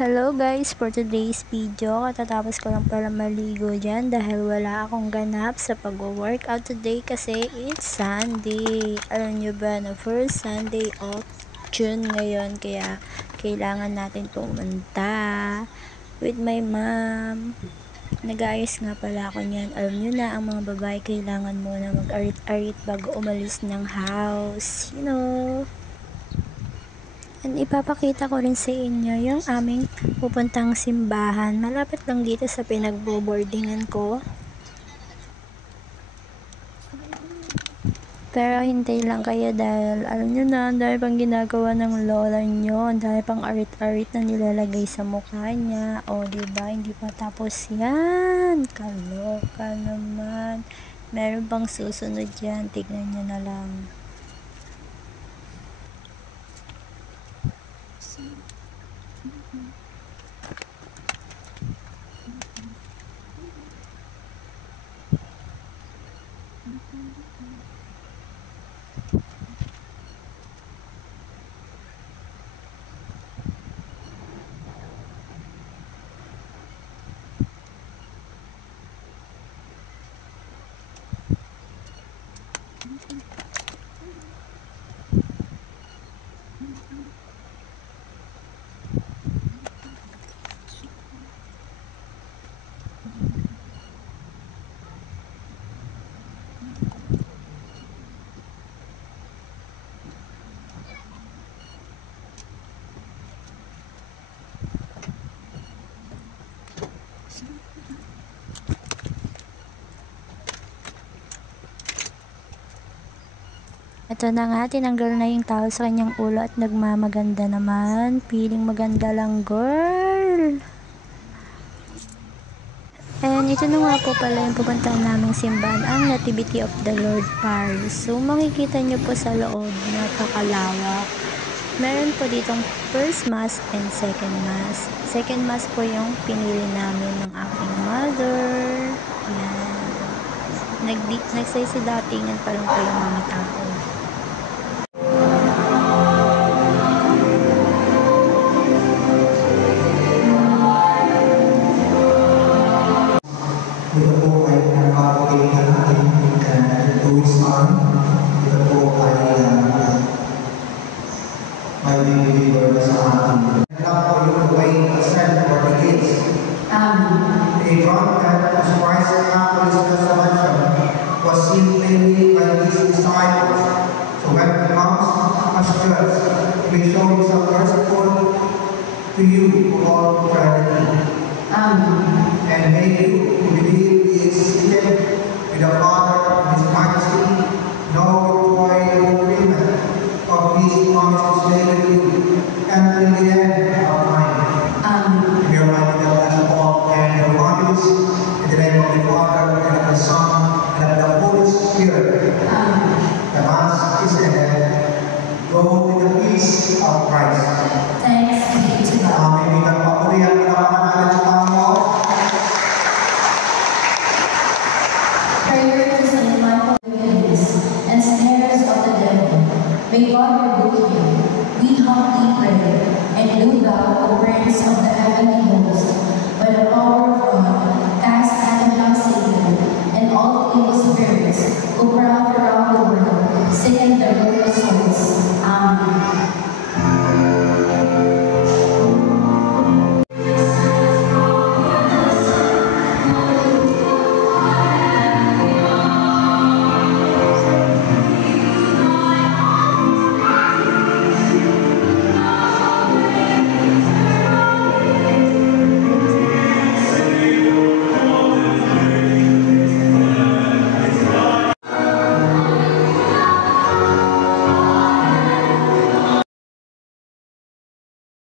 Hello guys, for today's video, katatapos ko lang pala maligo dyan dahil wala akong ganap sa pag-workout today kasi it's Sunday. Alam nyo ba na first Sunday of June ngayon, kaya kailangan natin pumunta with my mom. Nag-ayos nga pala ako niyan. Alam nyo na, ang mga babae kailangan muna mag-arit-arit bago umalis ng house. You know. And ipapakita ko rin sa inyo yung aming pupuntang simbahan. Malapit lang dito sa pinagbo-boardingan ko. Pero hintay lang kayo dahil alam nyo na, dahil pang ginagawa ng lola nyo, dahil pang arit-arit na nilalagay sa mukha niya. O diba, hindi pa tapos yan. Kaloka naman. Meron pang susunod yan. Tignan nyo na lang. Ito na nga, tinanggal na yung towel sa kanyang ulo at nagmamaganda naman. Feeling maganda lang, girl. And ito na nga po pala yung pupuntahan naming simbahan, ang Nativity of the Lord Parish. So makikita nyo po sa loob, napakalawak. Meron po ditong first mass and second mass. Second mass po yung pinili namin ng aking mother. Yan. Nagsaysidatingan pa lang po yung mga tao. Ito po ay napapagalitan natin ng 2 weeks on. Ito po ay may deliver sa atin. Now po yung way to send for the kids. John that was Christ accomplished the resurrection was seen plainly by his disciples. So when he comes as judge, he may show himself merciful to you all eternity. And may you believe he is seated with the Father